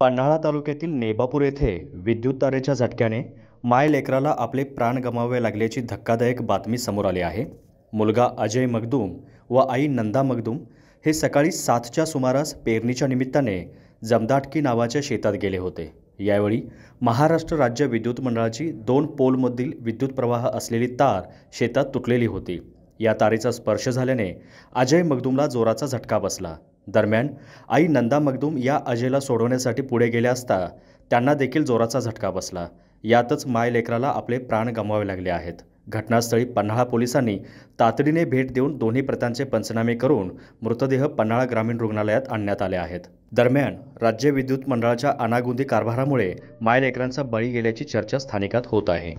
पन्हाळा तालुक्यातील नेबापूर येथे विद्युत तारेच्या झटक्याने माय लेकराला आपले प्राण गमावावे लागल्याची धक्कादायक बातमी समोर आली आहे। मुलगा अजय मगदूम व आई नंदा मगदूम हे सकाळी 7च्या सुमारास पेरणीच्या निमित्ताने जमदाटकी नावाच्या शेतात गेले होते। यावेळी महाराष्ट्र राज्य विद्युत मंडळाची 2 पोलमधील विद्युत प्रवाह असलेली तार शेतात तुटलेली होती। या तारेचा स्पर्श झाल्याने अजय मगदूमला जोराचा झटका बसला। दरम्यान आई नंदा मगदूम या अजयला सोडवण्यासाठी पुढे गेल्या असता त्यांना देखील जोराचा झटका बसला। यातच माय लेकराला आपले प्राण गमवावे लागले आहेत। घटनास्थळी पन्हाळा पोलिसांनी तातडीने भेट देऊन दोन्ही प्रतांचे पंचनामे करून मृतदेह पन्हाळा ग्रामीण रुग्णालयात आणण्यात आले आहेत। दरम्यान राज्य विद्युत मंडळाच्या अनागोंदी कारभारामुळे माय लेकरांचा बळी गेल्याची चर्चा स्थानिकात होत आहे।